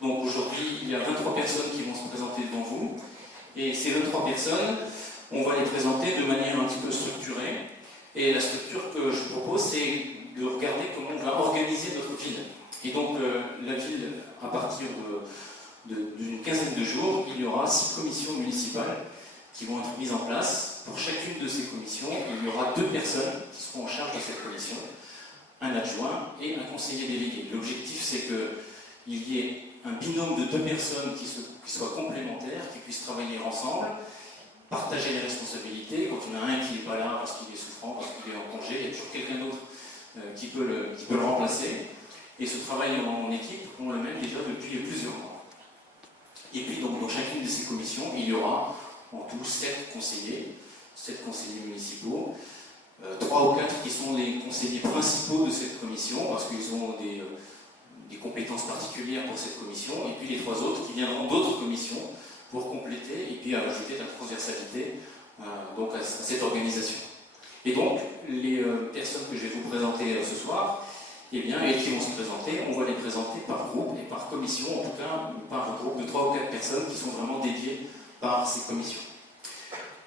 Donc aujourd'hui, il y a 23 personnes qui vont se présenter devant vous. Et ces 23 personnes, on va les présenter de manière un petit peu structurée. Et la structure que je vous propose, c'est de regarder comment on va organiser notre ville. Et donc la ville, à partir d'une quinzaine de jours, il y aura 6 commissions municipales qui vont être mises en place. Pour chacune de ces commissions, il y aura 2 personnes qui seront en charge de cette commission, un adjoint et un conseiller délégué. L'objectif, c'est qu'il y ait un binôme de 2 personnes qui soient complémentaires, qui puissent travailler ensemble, partager les responsabilités. Quand il y en a un qui n'est pas là parce qu'il est souffrant, parce qu'il est en congé, il y a toujours quelqu'un d'autre qui peut le remplacer. Et ce travail en équipe, on le mène déjà depuis plusieurs mois. Et puis donc, dans chacune de ces commissions, il y aura en tout 7 conseillers municipaux, 3 ou 4 qui sont les conseillers principaux de cette commission, parce qu'ils ont des compétences particulières pour cette commission, et puis les 3 autres qui viendront d'autres commissions pour compléter et puis ajouter de la transversalité donc à cette organisation. Et donc, les personnes que je vais vous présenter ce soir, eh bien, et qui vont se présenter, on va les présenter par groupe et par commission, en tout cas par groupe de 3 ou 4 personnes qui sont vraiment dédiées par ces commissions.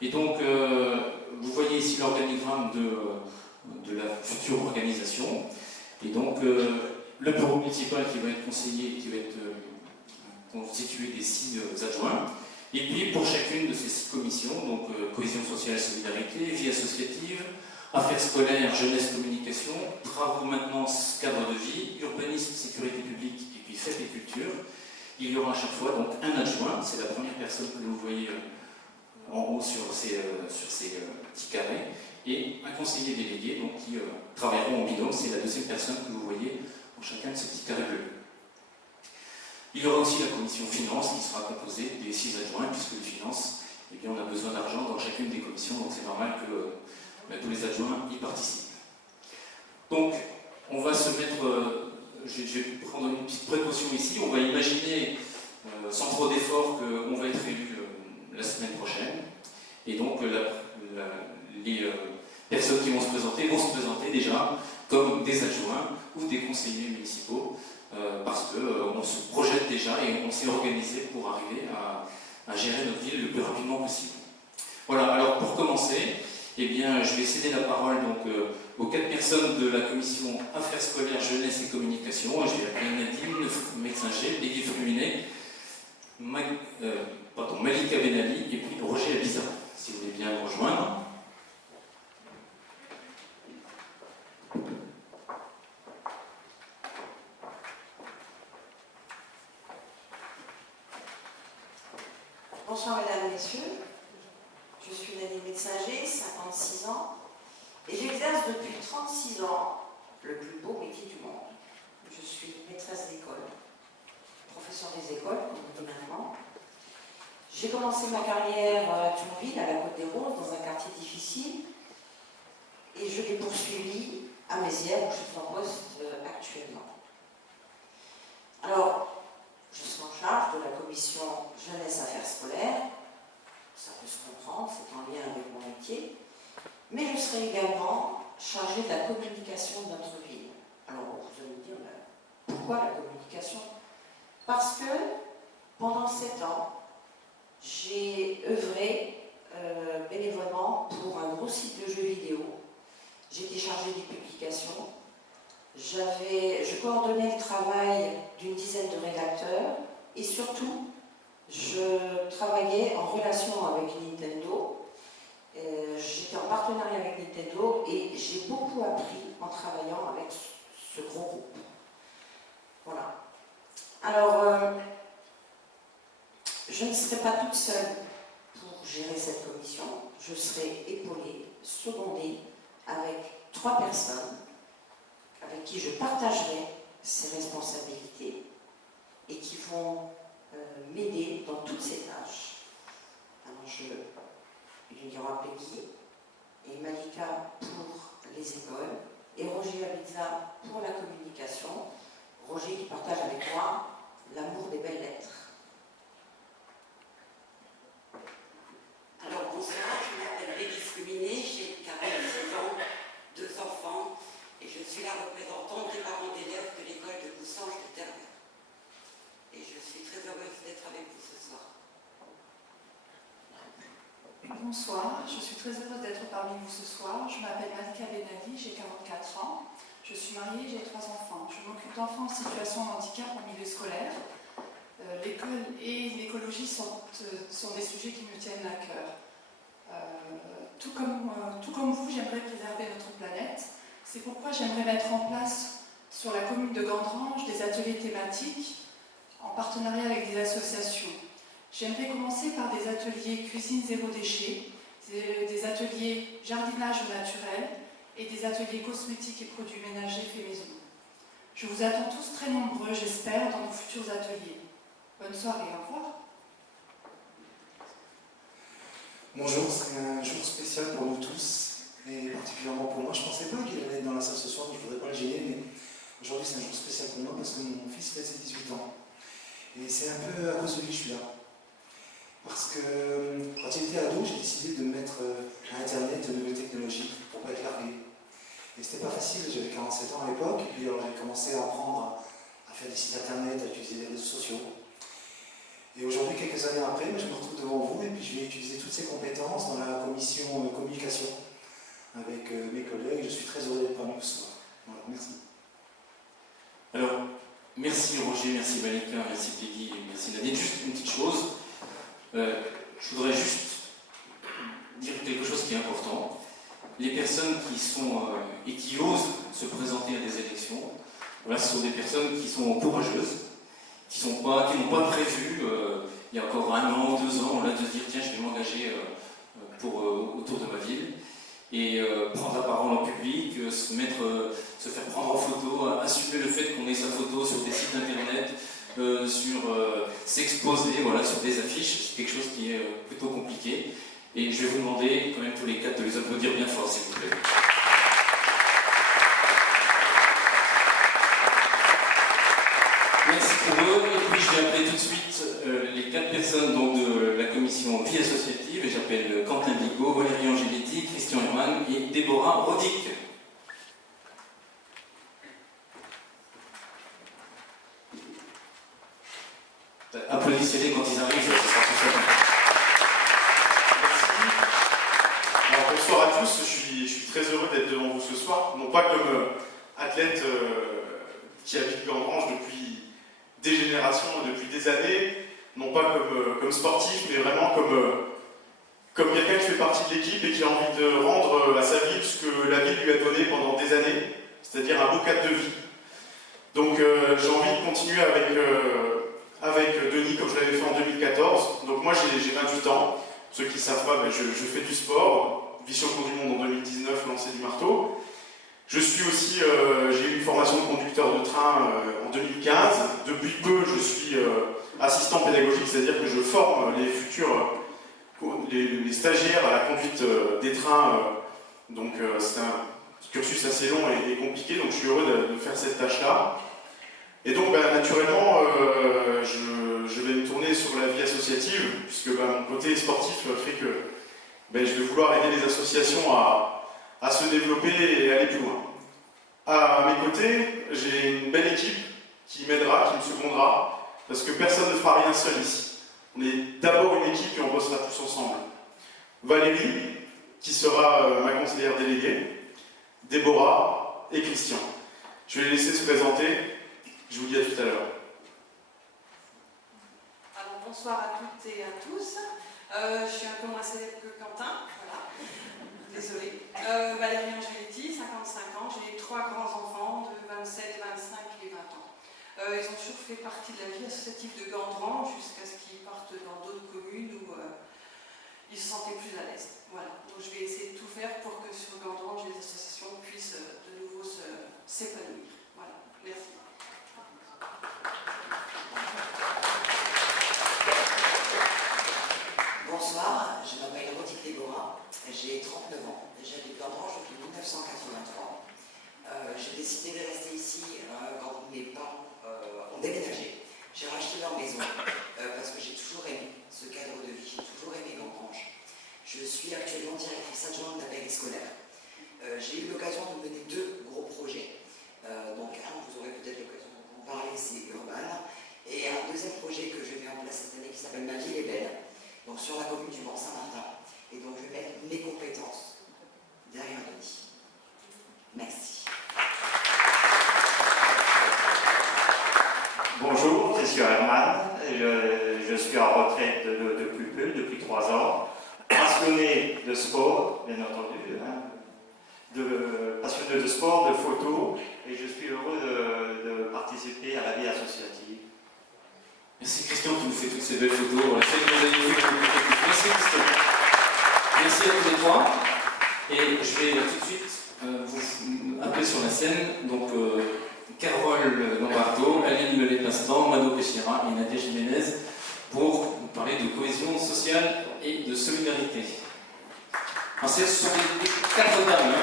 Et donc, vous voyez ici l'organigramme de la future organisation. Et donc, le bureau municipal qui va être conseillé, qui va être constitué des 6 adjoints. Et puis, pour chacune de ces 6 commissions, donc cohésion sociale et solidarité, vie associative, affaires scolaires, jeunesse, communication, travaux, maintenance, cadre de vie, urbanisme, sécurité publique et puis fête et culture. Il y aura à chaque fois donc un adjoint, c'est la première personne que vous voyez en haut sur ces petits carrés, et un conseiller délégué donc, qui travailleront en binôme, c'est la deuxième personne que vous voyez dans chacun de ces petits carrés bleus. Il y aura aussi la commission finance qui sera composée des 6 adjoints, puisque les finances, eh bien, on a besoin d'argent dans chacune des commissions, donc c'est normal que tous les adjoints y participent. Donc, on va se mettre, je vais prendre une petite précaution ici, on va imaginer, sans trop d'efforts, qu'on va être élu la semaine prochaine, et donc les personnes qui vont se présenter déjà comme des adjoints ou des conseillers municipaux, parce qu'on se projette déjà et on s'est organisé pour arriver à gérer notre ville le plus rapidement possible. Voilà, alors pour commencer, eh bien, je vais céder la parole donc, aux 4 personnes de la commission Affaires scolaires, jeunesse et communication. Je vais appeler Nadine Metzinger, Eddie Fruminet, Malika Benali et puis Roger Abiza, si vous voulez bien me rejoindre. Bonsoir mesdames et messieurs, je suis Nadine Metzinger, 56 ans, et j'exerce depuis 36 ans le plus beau métier du monde. Je suis maîtresse d'école, professeure des écoles, comme on dit maintenant. J'ai commencé ma carrière à Thionville, à la Côte-des-Roses, dans un quartier difficile, et je l'ai poursuivie à Mézières, où je suis en poste actuellement. Alors, je suis en charge de la commission jeunesse affaires scolaires. Ça peut se comprendre, c'est en lien avec mon métier. Mais je serai également chargée de la communication de notre ville. Alors, vous allez me dire, pourquoi la communication? Parce que pendant 7 ans, j'ai œuvré bénévolement pour un gros site de jeux vidéo. J'étais chargée des publications. Je coordonnais le travail d'une dizaine de rédacteurs et surtout, je travaillais en relation avec Nintendo. J'étais en partenariat avec Nintendo et j'ai beaucoup appris en travaillant avec ce gros groupe. Voilà. Alors, je ne serai pas toute seule pour gérer cette commission. Je serai épaulée, secondée avec 3 personnes avec qui je partagerai ces responsabilités et qui vont m'aider dans toutes ces tâches. Alors il y aura Peggy et Malika pour les écoles et Roger Abiza pour la communication. Roger qui partage avec moi l'amour des belles lettres. Alors bonsoir, je m'appelle Eddie Fruminet, j'ai 46 ans, 2 enfants et je suis la représentante des parents d'élèves de l'école de Boussanges de Terre. Et je Bonsoir, je suis très heureuse d'être parmi vous ce soir. Je m'appelle Malika Benali, j'ai 44 ans. Je suis mariée, j'ai 3 enfants. Je m'occupe d'enfants en situation de handicap en milieu scolaire. L'école et l'écologie sont des sujets qui me tiennent à cœur. Tout comme vous, j'aimerais préserver notre planète. C'est pourquoi j'aimerais mettre en place sur la commune de Gandrange des ateliers thématiques en partenariat avec des associations. J'aimerais commencer par des ateliers cuisine zéro déchet, des ateliers jardinage au naturel et des ateliers cosmétiques et produits ménagers faits maison. Je vous attends tous très nombreux, j'espère, dans nos futurs ateliers. Bonne soirée, au revoir. Bonjour, c'est un jour spécial pour nous tous, et particulièrement pour moi. Je ne pensais pas qu'il allait être dans la salle ce soir, donc je ne voudrais pas le gêner, mais aujourd'hui c'est un jour spécial pour moi parce que mon fils fête ses 18 ans. Et c'est un peu à cause de lui que je suis là. Parce que quand il était ado, j'ai décidé de me mettre à Internet de nouvelles technologies pour ne pas être largué. Et c'était pas facile, j'avais 47 ans à l'époque, et puis alors j'ai commencé à apprendre à faire des sites Internet, à utiliser les réseaux sociaux. Et aujourd'hui, quelques années après, je me retrouve devant vous et puis je vais utiliser toutes ces compétences dans la commission communication avec mes collègues. Je suis très heureux d'être parmi vous ce soir. Voilà, merci. Alors, merci Roger, merci Malika, merci Peggy, merci Nadine. Juste une petite chose. Je voudrais juste dire quelque chose qui est important. Les personnes qui sont et qui osent se présenter à des élections, voilà, ce sont des personnes qui sont courageuses, qui n'ont pas prévu, il y a encore 1 an ou 2 ans, là, de se dire tiens, je vais m'engager autour de ma ville et prendre la parole en public, se faire prendre en photo, assumer le fait qu'on ait sa photo sur des sites internet, s'exposer, voilà, sur des affiches. C'est quelque chose qui est plutôt compliqué. Et je vais vous demander quand même tous les 4 de les applaudir bien fort, s'il vous plaît. Merci pour eux. Et puis je vais appeler tout de suite les 4 personnes donc, de la commission vie associative. Et j'appelle Quentin Bigot, Valérie Angeletti, Christian Hermann et Déborah Rodic. Applaudissez-les quand ils arrivent, ça sera tout ça. Merci. Alors, bonsoir à tous, je suis très heureux d'être devant vous ce soir, non pas comme athlète qui habite Gandrange depuis des générations, depuis des années, non pas comme sportif, mais vraiment comme quelqu'un qui fait partie de l'équipe et qui a envie de rendre à sa vie ce que la vie lui a donné pendant des années, c'est-à-dire un beau cadre de vie. Donc j'ai envie de continuer avec Denis, comme je l'avais fait en 2014. Donc moi j'ai 28 ans. Ceux qui ne savent pas, je fais du sport. Vice-champion du monde en 2019, lancer du marteau. Je suis aussi, j'ai eu une formation de conducteur de train en 2015. Depuis peu, je suis assistant pédagogique, c'est-à-dire que je forme les futurs, les stagiaires à la conduite des trains. Donc c'est un cursus assez long et compliqué, donc je suis heureux de faire cette tâche-là. Et donc, naturellement, je vais me tourner sur la vie associative, puisque mon côté sportif fait que je vais vouloir aider les associations à se développer et aller plus loin. À mes côtés, j'ai une belle équipe qui m'aidera, qui me secondera, parce que personne ne fera rien seul ici. On est d'abord une équipe et on bossera tous ensemble. Valérie, qui sera ma conseillère déléguée, Déborah et Christian. Je vais les laisser se présenter. Je vous dis à tout à l'heure. Alors bonsoir à toutes et à tous. Je suis un peu moins célèbre que Quentin, voilà. Désolée. Valérie Angeletti, 55 ans. J'ai 3 grands-enfants de 27, 25 et 20 ans. Ils ont toujours fait partie de la vie associative de Gandrange jusqu'à ce qu'ils partent dans d'autres communes où ils se sentaient plus à l'aise. Voilà. Donc je vais essayer de tout faire pour que sur Gandrange, les associations puissent de nouveau s'épanouir. Voilà. Merci. Bonsoir, je m'appelle Rodic Déborah, j'ai 39 ans, j'habite Gandrange depuis 1983. J'ai décidé de rester ici quand mes parents ont déménagé. J'ai racheté leur maison parce que j'ai toujours aimé ce cadre de vie, j'ai toujours aimé Gandrange. Je suis actuellement directrice adjointe d'un cahier scolaire. J'ai eu l'occasion de mener 2 gros projets. Donc un, vous aurez peut-être l'occasion d'en parler, c'est Urban. Et un deuxième projet que je mets en place cette année qui s'appelle Ma ville est belle, donc sur la commune du Mans Saint-Martin. Et donc je vais mettre mes compétences derrière Denis. Merci. Bonjour, Christian Herman. Je suis en retraite depuis peu, depuis 3 ans. Passionné de sport, bien entendu, passionné de sport, de photo, et je suis heureux de participer à la vie associative. Merci Christian qui nous fait toutes ces belles photos. Voilà, celle que vous avez vues. Merci Christian. Merci à tous les trois. Et je vais tout de suite vous appeler sur la scène. Donc Carole Lombardo, Aline Mellet-Plastan, Mado Pechera et Nadia Jiménez pour nous parler de cohésion sociale et de solidarité. Alors, ce sont les 4 dames.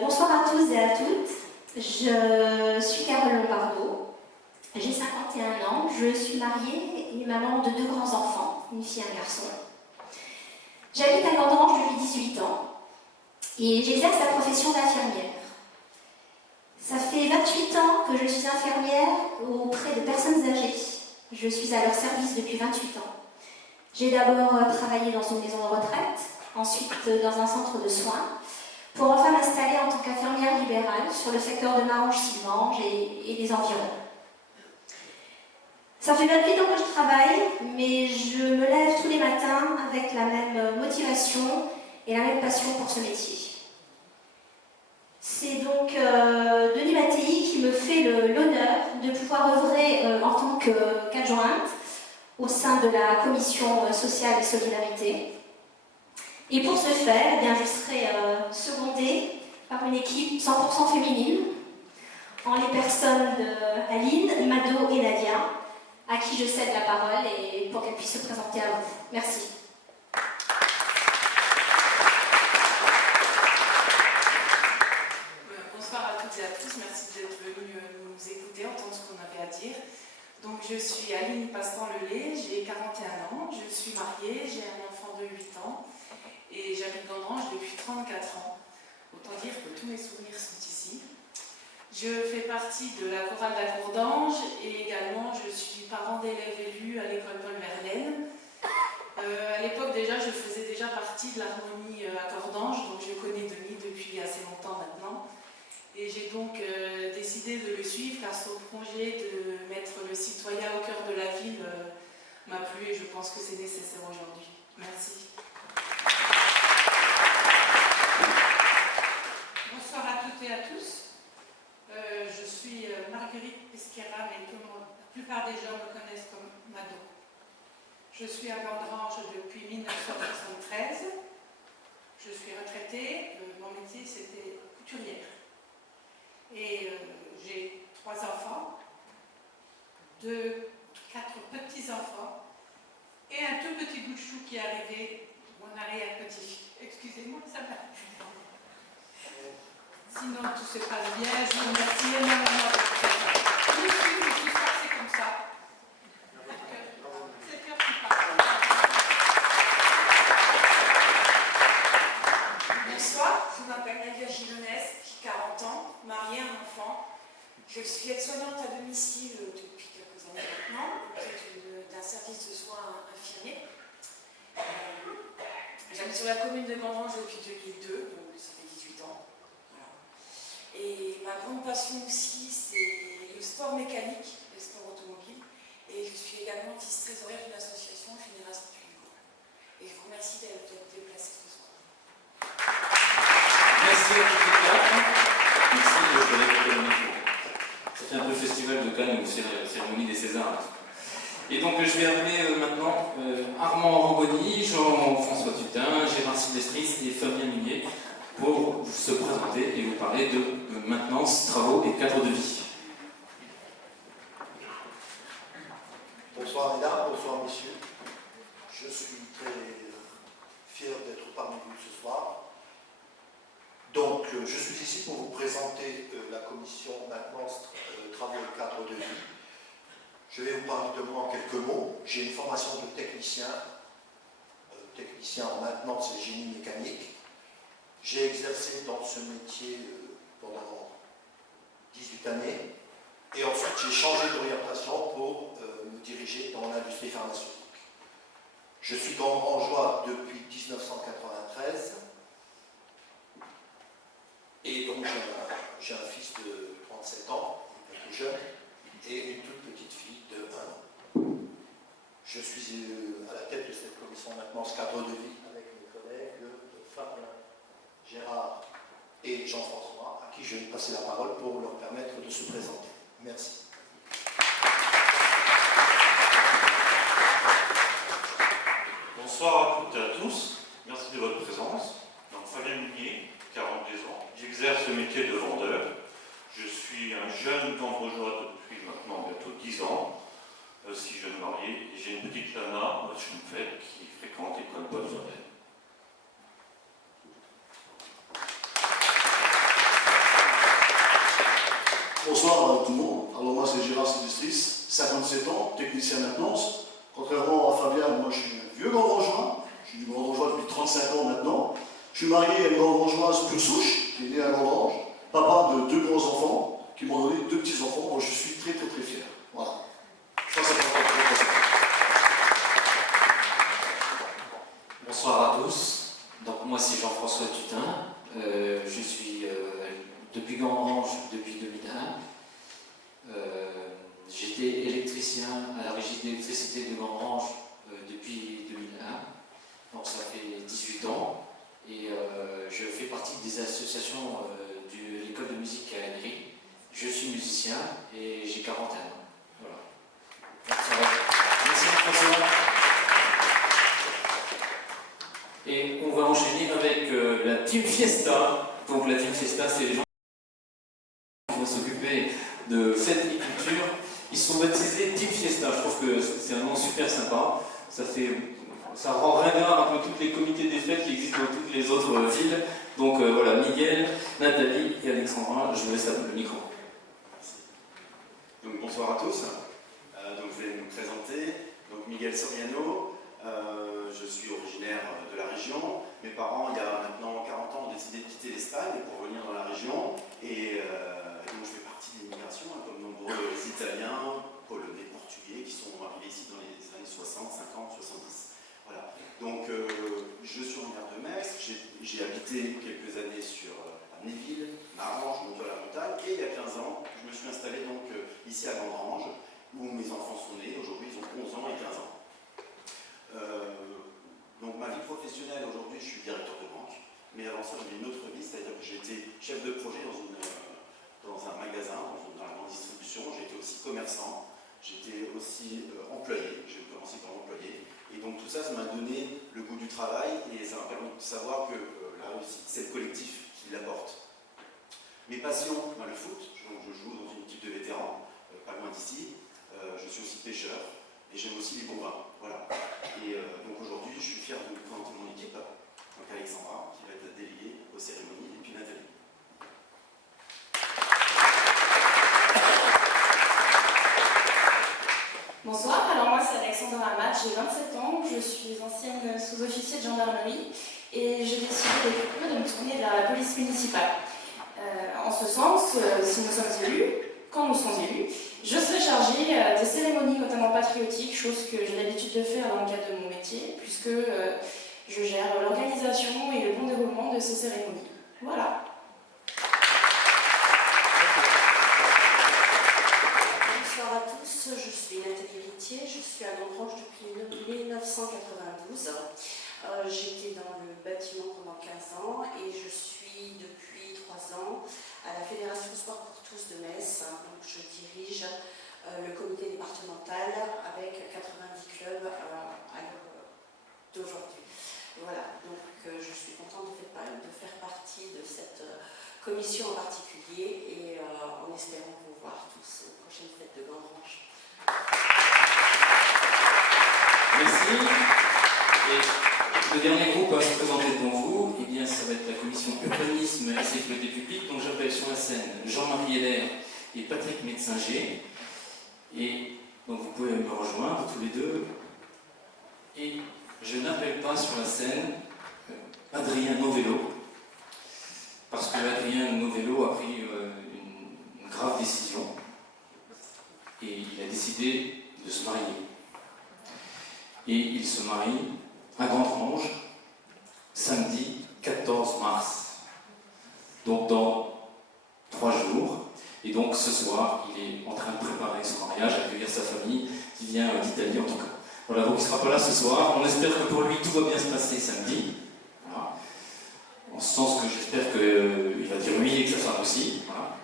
Bonsoir à tous et à toutes. Je suis Carole Lombardo, j'ai 51 ans, je suis mariée et maman de 2 grands-enfants, une fille et un garçon. J'habite à Gandrange depuis 18 ans et j'exerce la profession d'infirmière. Ça fait 28 ans que je suis infirmière auprès de personnes âgées. Je suis à leur service depuis 28 ans. J'ai d'abord travaillé dans une maison de retraite, ensuite dans un centre de soins, pour enfin m'installer en tant qu'infirmière libérale sur le secteur de Marange-Silvange et des environs. Ça fait 28 ans que je travaille, mais je me lève tous les matins avec la même motivation et la même passion pour ce métier. C'est donc Denis Mattei qui me fait l'honneur de pouvoir œuvrer en tant qu'adjointe au sein de la commission sociale et solidarité. Et pour ce faire, eh bien, je serai secondée par une équipe 100% féminine, en les personnes d'Aline, Mado et Nadia, à qui je cède la parole et pour qu'elles puissent se présenter à vous. Merci. Bonsoir à toutes et à tous, merci d'être venus nous écouter, entendre ce qu'on avait à dire. Donc je suis Aline Pastan-Lelay, j'ai 41 ans, je suis mariée, j'ai un enfant de 8 ans et j'habite Gandrange depuis 34 ans. Autant dire que tous mes souvenirs sont ici. Je fais partie de la chorale d'Accourdange et également je suis parent d'élèves élus à l'école Paul Verlaine. À l'époque déjà, je faisais déjà partie de l'harmonie Accordange, donc je connais Denis depuis assez longtemps maintenant. Et j'ai donc décidé de le suivre car son projet de mettre le citoyen au cœur de la ville m'a plu et je pense que c'est nécessaire aujourd'hui. Merci. Bonsoir à toutes et à tous. Je suis Marguerite Pesquera, mais la plupart des gens me connaissent comme Mado. Je suis à Gandrange depuis 1973. Je suis retraitée. Mon métier, c'était couturière. Et j'ai 3 enfants, 4 petits-enfants et un tout petit bout de chou qui est arrivé, mon arrière-petit-fils. Excusez-moi, ça va. Sinon, tout se passe bien. Je vous remercie énormément de tout ça. Oui, l'histoire, c'est comme ça. C'est cœur qui parle. Bonsoir, je m'appelle Nadia Gilonès, j'ai 40 ans, mariée, un enfant. Je suis aide-soignante à domicile depuis quelques années maintenant, auprès d'un service de soins infirmiers. J'habite sur la commune de Gandrange depuis 2002, donc ça fait 18 ans. Voilà. Et ma grande passion aussi, c'est le sport mécanique, le sport automobile. Et je suis également vice-trésorière d'une association, Génération Tuligo. Et je vous remercie d'être déplacée ce soir. Merci à toutes les 4. Merci de jouer avec le micro. Ça fait un peu festival de Cannes ou cérémonie des Césars. Et donc je vais appeler maintenant Armand Ramboni, Jean-François Tutin, Gérard Silvestris et Fabien Minier pour se présenter et vous parler de maintenance, travaux et cadre de vie. Bonsoir mesdames, bonsoir messieurs. Je suis très fier d'être parmi vous ce soir. Donc, je suis ici pour vous présenter la commission maintenance, travaux et cadre de vie. Je vais vous parler de moi en quelques mots. J'ai une formation de technicien en maintenance et génie mécanique. J'ai exercé dans ce métier pendant 18 années. Et ensuite, j'ai changé d'orientation pour me diriger dans l'industrie pharmaceutique. Je suis gandrangeois depuis 1993. Et donc, j'ai un fils de 37 ans, un peu jeune, et une toute petite fille de 1 an. Je suis à la tête de cette commission maintenance cadre de vie avec mes collègues Fabien, Gérard et Jean-François, à qui je vais passer la parole pour leur permettre de se présenter. Merci. Bonsoir à toutes et à tous, merci de votre présence. Donc Fabien Mounier, 42 ans, j'exerce le métier de vendeur. Je suis un jeune gandrangeois depuis maintenant bientôt 10 ans, aussi jeune marié, et j'ai une petite Lana, Schumfeld, qui fréquente l'école Paul-Zonel. Bonsoir à tout le monde. Alors moi c'est Gérard Silvestris, 57 ans, technicien maintenance. Contrairement à Fabien, moi je suis un vieux gandrangeois. Je suis du gandrangeois depuis 35 ans maintenant. Je suis marié à une gandrangeoise pure souche, qui est née à Gandrange, papa de 2 grands enfants, qui m'ont donné 2 petits enfants. Moi je suis très très très fier. Voilà. Ça peut être Bonsoir à tous. Donc moi c'est Jean-François Tutin. Je suis depuis Gandrange depuis 2001. J'étais électricien à la régie d'électricité de Gandrange depuis 2001. Donc ça fait 18 ans. Et je fais partie des associations de l'école de musique à Henry. Je suis musicien et j'ai 41 ans. Voilà. Merci Jean-François. Et on va enchaîner avec la Team Fiesta. Donc la Team Fiesta, c'est les gens qui vont s'occuper de fêtes et culture. Ils sont baptisés Team Fiesta. Je trouve que c'est un nom super sympa. Ça rend ringard un peu tous les comités des fêtes qui existent dans toutes les autres villes. Donc voilà, Miguel, Nathalie et Alexandra, je vous laisse le micro. Donc bonsoir à tous. Donc je vais me présenter. Donc Miguel Soriano. Je suis originaire de la région. Mes parents, il y a maintenant 40 ans, ont décidé de quitter l'Espagne pour venir dans la région. Et donc je fais partie de l'immigration, comme nombreux Italiens, Polonais, Portugais, qui sont arrivés ici dans les années 60, 50, 70. Voilà. Donc je suis originaire de Metz. J'ai habité quelques années à Néville, Marange, Montois-la-Montagne. Et il y a 15 ans, je me suis installé donc, ici à Gandrange, où mes enfants sont nés. Aujourd'hui, ils ont 11 ans et 15 ans. Donc ma vie professionnelle, aujourd'hui, je suis directeur de banque, mais avant ça, j'avais une autre vie, c'est-à-dire que j'étais chef de projet dans un magasin, dans la grande distribution, j'étais aussi commerçant, j'étais aussi employé, j'ai commencé par employé, et donc tout ça, ça m'a donné le goût du travail, et ça m'a permis de savoir que la réussite, c'est le collectif qui l'apporte. Mes passions, le foot, je joue dans une équipe de vétérans, pas loin d'ici, je suis aussi pêcheur, et j'aime aussi les bons vins. Voilà. Et donc aujourd'hui, je suis fier de présenter mon équipe, donc Alexandra, qui va être déléguée aux cérémonies, et puis Nathalie. Bonsoir, alors moi c'est Alexandra Amat, j'ai 27 ans, je suis ancienne sous-officier de gendarmerie et j'ai décidé de me tourner vers la police municipale. En ce sens, si nous sommes élus, quand nous sommes élus, je serai chargée des cérémonies notamment patriotiques, chose que j'ai l'habitude de faire dans le cadre de mon métier, puisque je gère l'organisation et le bon déroulement de ces cérémonies. Voilà. Bonsoir à tous, je suis Nathalie Ritier, je suis à Gandrange depuis 1992. J'étais dans le bâtiment pendant 15 ans et je suis depuis 3 ans à la Fédération Sport pour tous de Metz. Donc je dirige le comité départemental avec 90 clubs à l'heure d'aujourd'hui. Voilà, donc je suis contente de faire partie de cette commission en particulier et en espérant vous voir tous aux prochaines fêtes de Gandrange. Merci. Et le dernier groupe à se présenter devant vous, eh bien, ça va être la commission urbanisme et sécurité sur la scène Jean-Marie Heller et Patrick Metzinger. Et donc vous pouvez me rejoindre tous les deux. Et je n'appelle pas sur la scène Adrien Novello, parce que Adrien Novello a pris une grave décision et il a décidé de se marier. Et il se marie à Gandrange, samedi 14 mars, donc dans 3 jours. Et donc ce soir, il est en train de préparer son mariage, accueillir sa famille qui vient d'Italie en tout cas. Voilà, donc il ne sera pas là ce soir. On espère que pour lui tout va bien se passer samedi. Voilà. En ce sens que j'espère qu'il va dire oui et que sa femme aussi. Voilà.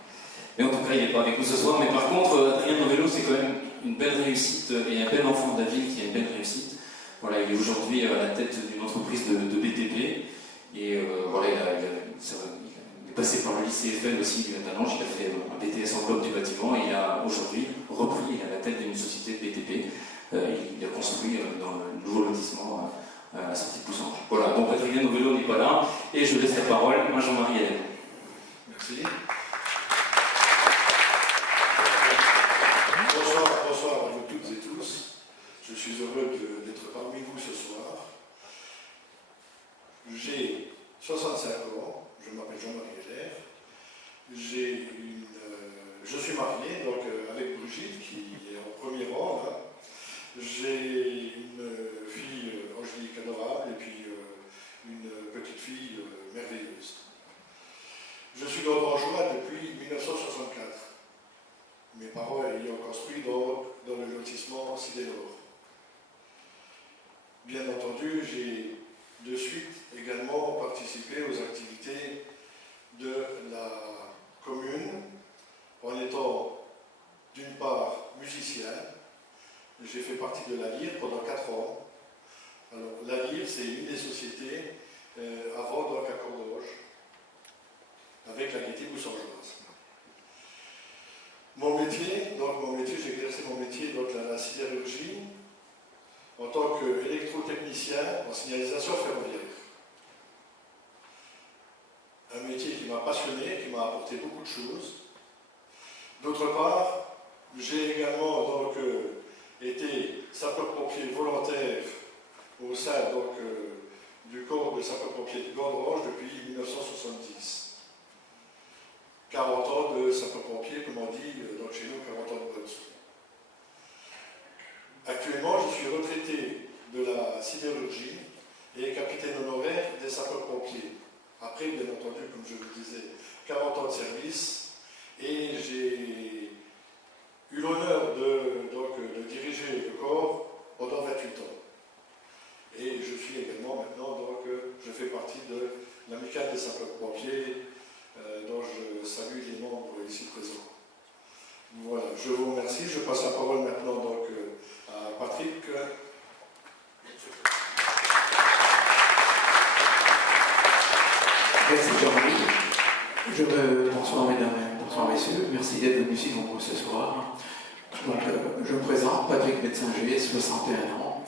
Mais en tout cas, il n'est pas avec nous ce soir. Mais par contre, Adrien Novello, c'est quand même une belle réussite et un bel enfant de la ville qui a une belle réussite. Voilà, il est aujourd'hui à la tête d'une entreprise de BTP. Et voilà, il est passé par le lycée Eiffel aussi du Talence. Il a fait un BTS en bloc du bâtiment et il a aujourd'hui repris, il est à la tête d'une société de BTP. Il a construit dans le nouveau lotissement à la sortie de Poussange. Voilà, donc Adrien Novello n'est pas là, et je laisse la parole à Jean-Marie Heller. Merci. Bonsoir à vous toutes et tous. Je suis heureux d'être parmi vous ce soir. J'ai 65 ans, je m'appelle Jean-Marie Heller. Je suis marié donc, avec Brigitte qui est en premier rang là. J'ai une fille angélique adorable et puis une petite fille merveilleuse. Je suis gandrangeois depuis 1964. Mes parents ayant construit dans le lotissement Sidénor. Bien entendu, j'ai de suite également participé aux activités de la commune en étant d'une part musicien. J'ai fait partie de la Lyre pendant 4 ans. Alors, la Lyre, c'est une des sociétés avant donc à Gandrange, avec la Gaîté boussangeoise. Mon métier, j'ai exercé mon métier donc la sidérurgie en tant qu'électrotechnicien en signalisation ferroviaire. Un métier qui m'a passionné, qui m'a apporté beaucoup de choses. D'autre part, j'ai également donc été sapeur-pompier volontaire au sein donc, du corps de sapeur-pompier de Gandrange depuis 1970. 40 ans de sapeur-pompier, comme on dit donc chez nous, 40 ans de bonne soins. Actuellement, je suis retraité de la sidérurgie et capitaine honoraire des sapeurs-pompiers. Après, bien entendu, comme je vous disais, 40 ans de service et j'ai eu l'honneur de diriger le corps pendant 28 ans. Et je suis également maintenant, donc, je fais partie de l'amicale des sapeurs-pompiers, dont je salue les membres ici présents. Voilà, je vous remercie. Je passe la parole maintenant donc, à Patrick. Merci Jean-Marie. Bonsoir mesdames, bonsoir messieurs. Merci d'être venus si nombreux ce soir. Donc, je me présente, Patrick Metzinger, 61 ans.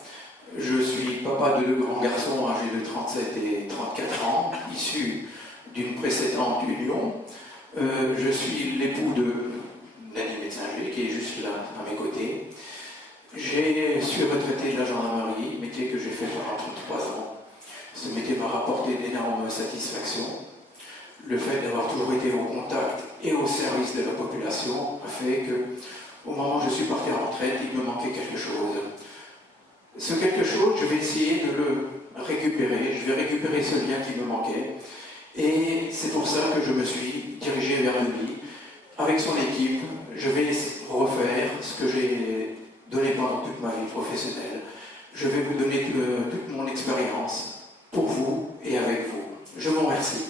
Je suis papa de 2 grands garçons âgés de 37 et 34 ans, issus d'une précédente union. Je suis l'époux de Nanny Metzinger, qui est juste là, à mes côtés. Je suis retraité de la gendarmerie, métier que j'ai fait pendant 33 ans. Ce métier m'a rapporté d'énormes satisfactions. Le fait d'avoir toujours été au contact et au service de la population a fait que, au moment où je suis parti en retraite, il me manquait quelque chose. Ce quelque chose, je vais essayer de le récupérer. Je vais récupérer ce lien qui me manquait. Et c'est pour ça que je me suis dirigé vers lui. Avec son équipe, je vais refaire ce que j'ai donné pendant toute ma vie professionnelle. Je vais vous donner toute mon expérience pour vous et avec vous. Je vous remercie.